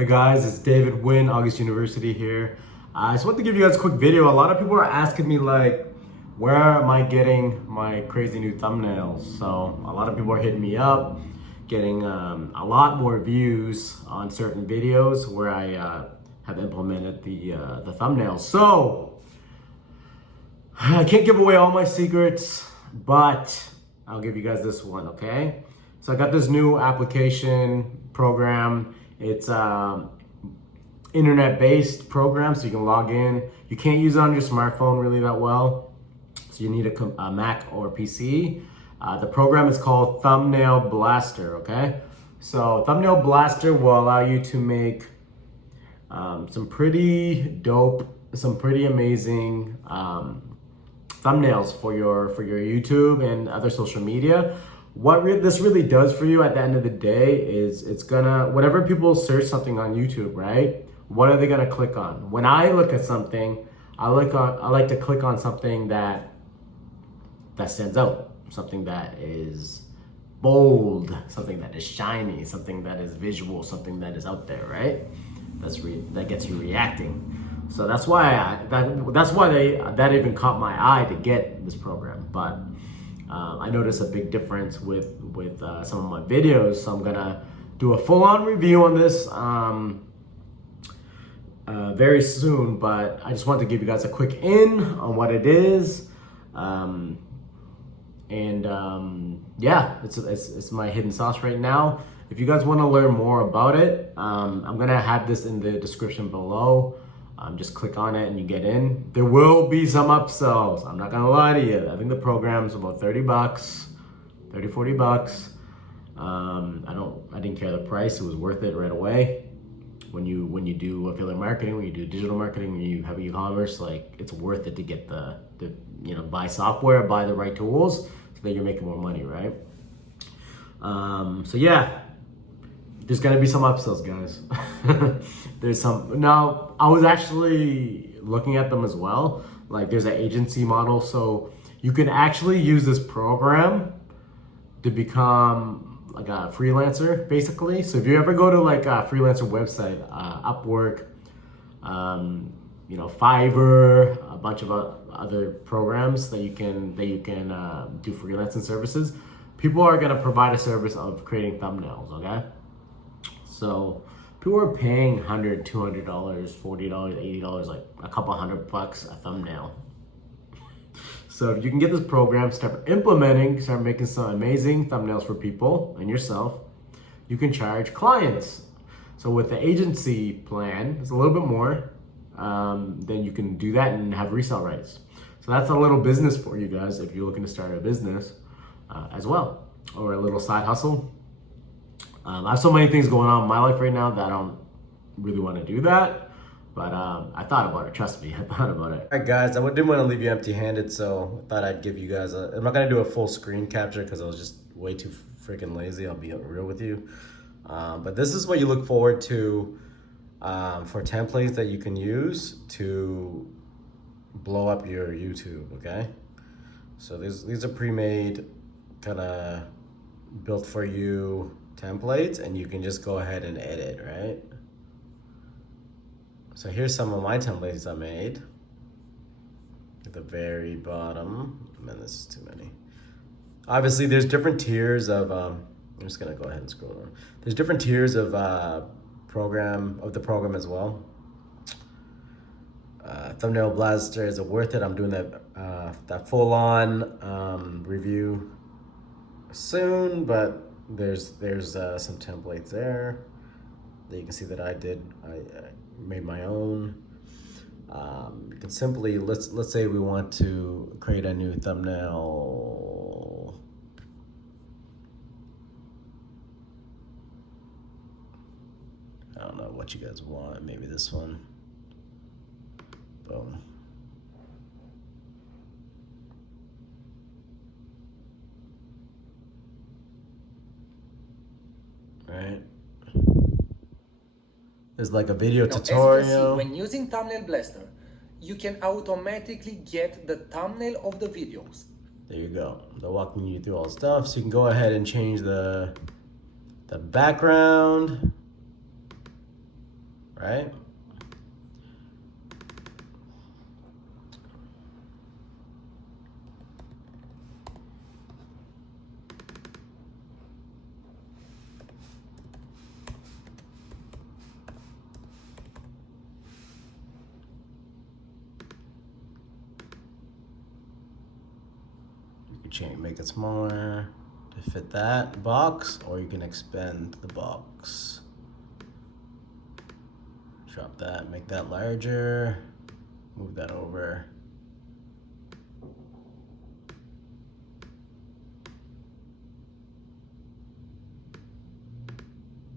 Hi guys, it's David Wynn, August University here. I just want to give you guys a quick video. A lot of people are asking me like, where am I getting my crazy new thumbnails? So a lot of people are hitting me up, getting a lot more views on certain videos where I have implemented the thumbnails. So I can't give away all my secrets, but I'll give you guys this one, okay? So I got this new application program. It's internet-based program, so you can log in. You can't use it on your smartphone really that well, so you need a Mac or PC. The program is called Thumbnail Blaster, okay? So Thumbnail Blaster will allow you to make some pretty dope, some pretty amazing thumbnails for your YouTube and other social media. What this really does for you at the end of the day is it's gonna, whenever people search something on YouTube, right? What are they gonna click on? When I look at something, I like to click on something that stands out, something that is bold, something that is shiny, something that is visual, something that is out there, right? That gets you reacting. So that's why that even caught my eye to get this program. But I noticed a big difference with some of my videos, so I'm gonna do a full-on review on this very soon. But I just wanted to give you guys a quick in on what it is, yeah, it's my hidden sauce right now. If you guys want to learn more about it, I'm gonna have this in the description below. Just click on it and you get in. There will be some upsells. I'm not gonna lie to you. I think the program's about 30 bucks, 30, 40 bucks. I didn't care the price. It was worth it right away. When you do affiliate marketing, when you do digital marketing, when you have e-commerce, like it's worth it to get the buy software, buy the right tools so that you're making more money, right? So yeah. There's gonna be some upsells, guys. There's some. Now, I was actually looking at them as well. Like there's an agency model, so you can actually use this program to become like a freelancer, basically. So if you ever go to like a freelancer website, Upwork, Fiverr, a bunch of other programs that you can do freelancing services, people are gonna provide a service of creating thumbnails, okay? So people are paying $100, $200, $40, $80, like a couple $100 a thumbnail. So if you can get this program, start making some amazing thumbnails for people and yourself, you can charge clients. So with the agency plan, it's a little bit more, then you can do that and have resale rights. So that's a little business for you guys if you're looking to start a business as well, or a little side hustle. I have so many things going on in my life right now that I don't really want to do that, but I thought about it. Trust me, I thought about it. All right, guys, I didn't want to leave you empty-handed, so I thought I'd give you guys I'm not going to do a full screen capture because I was just way too freaking lazy. I'll be real with you. But this is what you look forward to for templates that you can use to blow up your YouTube, okay? So these are pre-made, kind of built for you templates, and you can just go ahead and edit, right? So here's some of my templates I made at the very bottom. Man, this is too many. Obviously there's different tiers of I'm just gonna go ahead and scroll down. There's different tiers of the program as well. Thumbnail Blaster, is it worth it? I'm doing that full-on review soon, but there's some templates there that you can see that I made my own. You can simply, let's say we want to create a new thumbnail. I don't know what you guys want, maybe this one. Boom. Right. There's like a video tutorial. As you can see, when using Thumbnail Blaster, you can automatically get the thumbnail of the videos. There you go. They're walking you through all the stuff. So you can go ahead and change the background. right? You can make it smaller to fit that box, or you can expand the box. Drop that, make that larger, move that over.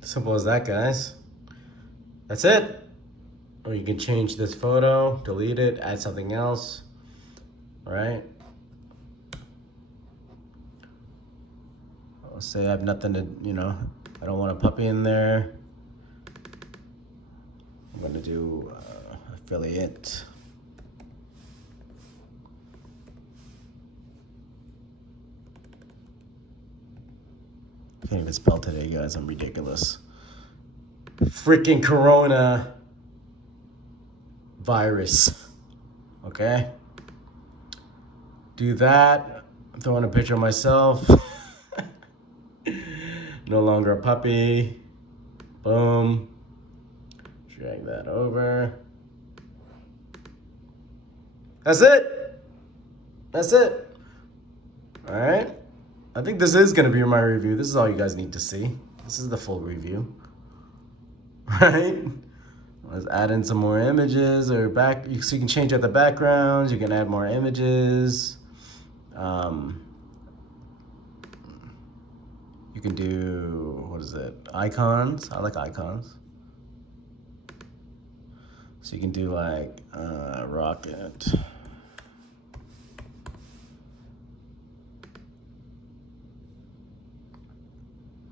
Simple as that, guys. That's it. Or you can change this photo, delete it, add something else. All right. Let's say I have nothing to, I don't want a puppy in there. I'm gonna do affiliate. I can't even spell today, guys. I'm ridiculous. Freaking corona virus. Okay? Do that. I'm throwing a picture of myself. No longer a puppy. Boom. Drag that over. That's it. That's it. All right. I think this is going to be my review. This is all you guys need to see. This is the full review. Right? Let's add in some more images or so you can change out the backgrounds. You can add more images. You can do, what is it? Icons. I like icons. So you can do like rocket.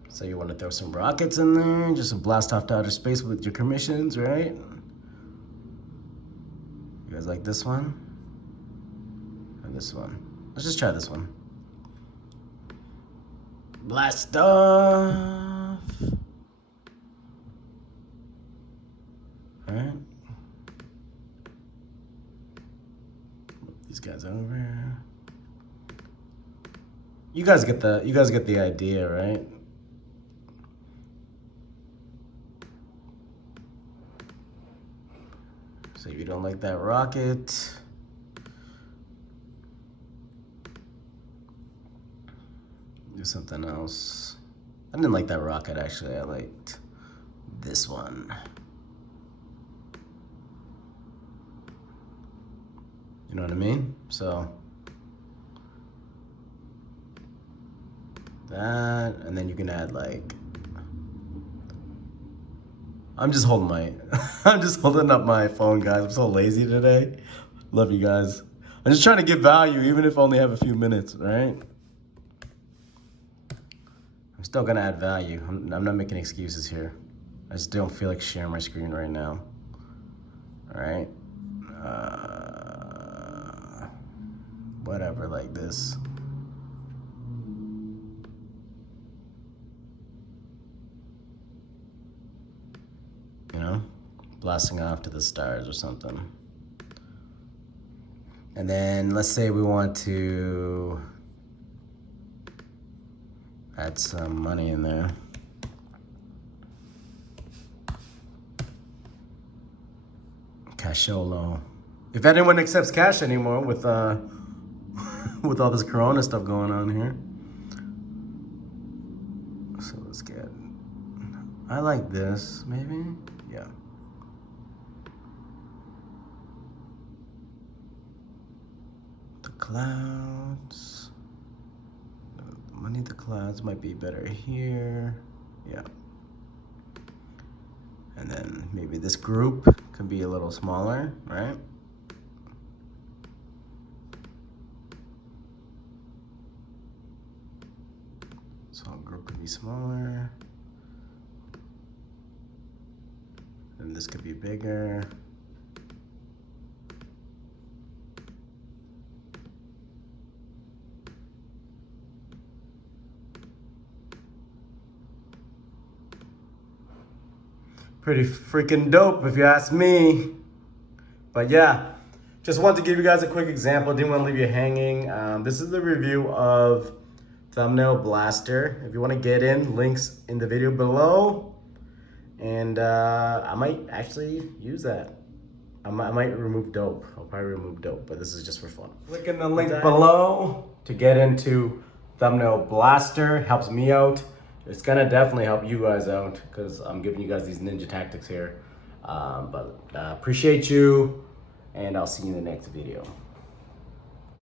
So you want to throw some rockets in there, just blast off to outer space with your commissions, right? You guys like this one? Or this one? Let's just try this one. Blast off. All right. Move these guys over. You guys get the idea, right? So if you don't like that rocket, do something else. I didn't like that rocket, actually. I liked this one. You know what I mean? So that, and then you can add like, I'm just holding up my phone, guys. I'm so lazy today. Love you guys. I'm just trying to give value, even if I only have a few minutes, right? I'm still gonna add value. I'm not making excuses here. I just don't feel like sharing my screen right now. All right. Whatever, like this. Blasting off to the stars or something. And then let's say we want to add some money in there. Casholo. If anyone accepts cash anymore with with all this corona stuff going on here. So let's get, I like this, maybe? Yeah. The clouds. Money, the clouds might be better here. Yeah. And then maybe this group can be a little smaller, right? So a group could be smaller. And this could be bigger. Pretty freaking dope if you ask me. But yeah, just wanted to give you guys a quick example. Didn't want to leave you hanging. This is the review of Thumbnail Blaster. If you want to get in, links in the video below. And I might actually use that. I might remove dope. I'll probably remove dope, but this is just for fun. Click in the link below to get into Thumbnail Blaster. Helps me out. It's gonna definitely help you guys out because I'm giving you guys these ninja tactics here. But appreciate you, and I'll see you in the next video.